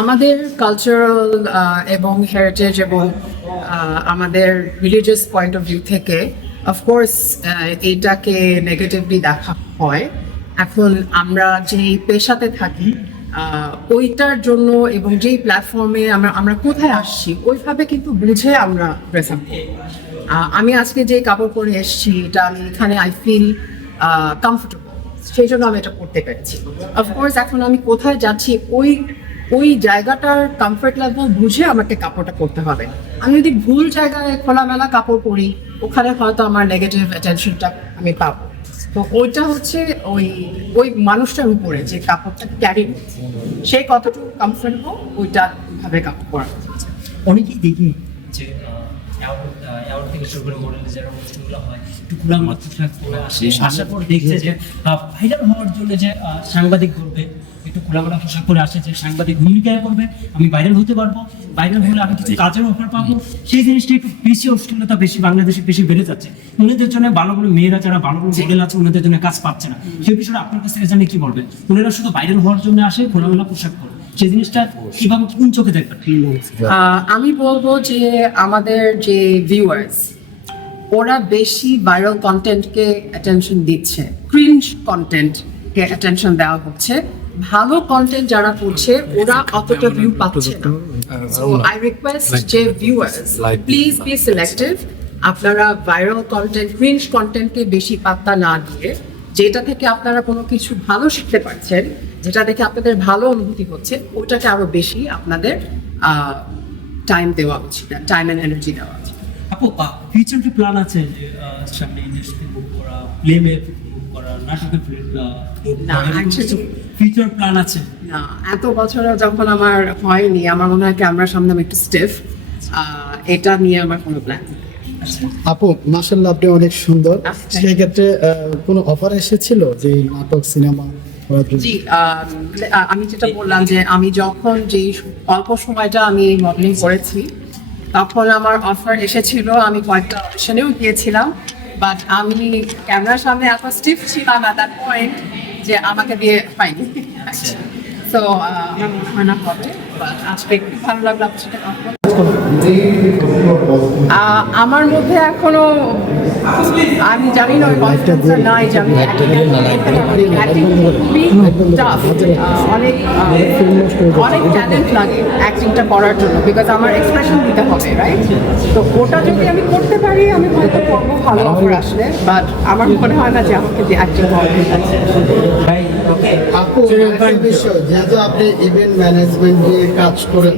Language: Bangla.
আমাদের কালচারাল এবং হেরিটেজ এবং আমাদের রিলিজিয়াস পয়েন্ট অফ ভিউ থেকে অফকোর্স এইটাকে নেগেটিভলি দেখা হয়। এখন আমরা যেই পেশাতে থাকি ওইটার জন্য এবং যেই প্ল্যাটফর্মে আমরা আমরা কোথায় আসছি, ওইভাবে কিন্তু বুঝে আমরা ড্রেস আপ করি আমি আজকে যে কাপড় পরে এসেছি, এটা আমি এখানে আই ফিল কমফোর্টেবল সেই জন্য আমি এটা করতে পেরেছি। অফকোর্স এখন আমি কোথায় যাচ্ছি, ওই ওই জায়গাটার কমফর্ট লেভেল বুঝে আমাকে কাপড়টা করতে হবে। আমি যদি ভুল জায়গায় খোলামেলা কাপড় পরি ওখানে হয়তো আমার নেগেটিভ অ্যাটেনশনটা আমি পাবো। তো ওইটা হচ্ছে ওই ওই মানুষটার উপরে যে কাপড়টা ক্যারি সে কতটুকু কমফর্টেবল ওইটা ভাবে কাপড় পরা। অনেকেই দেখি যে অ্যাওয়ার্ড থেকে শুরু করে মডেলের যারা অনুষ্ঠানগুলো হয় একটু খোলা মাত্রা আসে। আসার পর দেখছে যে ভাইরাল হওয়ার জন্য যে সাংবাদিক করবে একটু খোলামেলা পোশাক করে আসে, যে সাংবাদিক ভূমিকায় করবে, আমি ভাইরাল হতে পারব। ভাইরাল হলে আমি কিছু কাজের অফার পাবো। সেই জিনিসটা একটু বেশি অশ্লীলতা, বেশি বাংলাদেশে বেশি বেড়ে যাচ্ছে। উনাদের জন্য ভালো ভালো মেয়েরা যারা ভালো ভালো মডেল আছে, উনাদের জন্য কাজ পাচ্ছে না। সেই বিষয়ে আপনার কাছ থেকে জানি কি বলবেন উনারা শুধু ভাইরাল হওয়ার জন্য আসে, খোলামেলা পোশাক করে সেই জিনিসটা কীভাবে কোন চোখে দেখবেন? আমি বলব যে আমাদের যে ভিউয়ার্স ওরা বেশি ভাইরাল কন্টেন্টকে অ্যাটেনশন দিচ্ছে। ক্রিঞ্জ কন্টেন্টকে অ্যাটেনশন দেওয়া হচ্ছে। ভালো কন্টেন্ট যারা করছে ওরা অতটা ভিউ পাচ্ছে না। আই রিকোয়েস্ট যে ভিউয়ার্স প্লিজ বি সিলেক্টিভ আপনারা ভাইরাল কন্টেন্ট ক্রিঞ্জ কন্টেন্টকে বেশি পাত্তা না দিয়ে যেটা থেকে আপনারা কোনো কিছু ভালো শিখতে পারছেন যেটা দেখে আপনাদের ভালো অনুভূতি হচ্ছে ওটাকে আরও বেশি আপনাদের টাইম দেওয়া উচিত টাইম অ্যান্ড এনার্জি দেওয়া উচিত। আপু ফিউচার কি প্ল্যান আছে যে সামনে ইন্ডাস্ট্রি নাটকে ফিউচার প্ল্যান আছে। না এত বছরে যখন আমার হয়নি আমার মনে হয় ক্যামেরার সামনে আমি একটু স্টেফ এটা নিয়ে আমার কোনো প্ল্যান আপু মাসাল্লাহ আপনি অনেক সুন্দর। সেই ক্ষেত্রে আহ, কোনো অফার এসেছিল যে নাটক সিনেমা জি আমি যেটা বললাম যে আমি যখন যেই অল্প সময়টা আমি মডেলিং করেছি তখন আমার অফার এসেছিল আমি কয়েকটা অডিশনেও গিয়েছিলাম। বাট আমি ক্যামেরার সামনে এত স্টিফ ছিলাম অ্যাট দ্যাট পয়েন্ট যে আমাকে দিয়ে পাইনি। তো আমার মনে হবে বাট আজকে একটু ভালো লাগল আপনার সাথে কথা আমার মধ্যে এখনও আমি জানি না ওই কনফিডেন্সটা নাই যে আমি অনেক অনেক ট্যালেন্ট লাগে অ্যাক্টিংটা করার জন্য বিকজ আমার এক্সপ্রেশন দিতে হবে রাইট তো ওটা যদি আমি করতে পারি আমি হয়তো করব ভালো অফার আসলে বাট আমার মনে হয় না যে আমাকে যে অ্যাক্টিং করা আছে। ভাই ওকে আপু বিষয় যেহেতু আপনি ইভেন্ট ম্যানেজমেন্ট নিয়ে কাজ করে